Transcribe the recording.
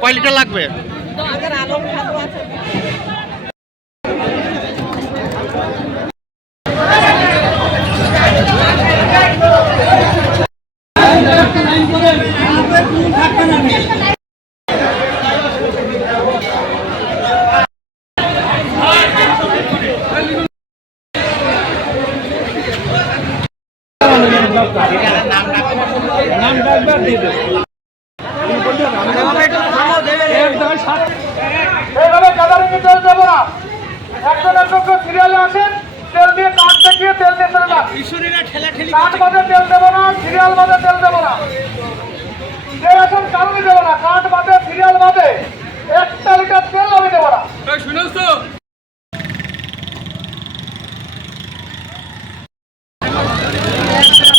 কয় লিটার লাগবে? এইভাবে গাদারিংয়ে তেল দেবো না। একজন সিরিয়ালে আসেন, তেল দিয়ে কাঠ দেখিয়ে তেল দিয়ে চলে যান। কাঠ বাদে তেল দেবো না, সিরিয়াল বাদে তেল দেবো না। যে আসেন কারণে দেবো না।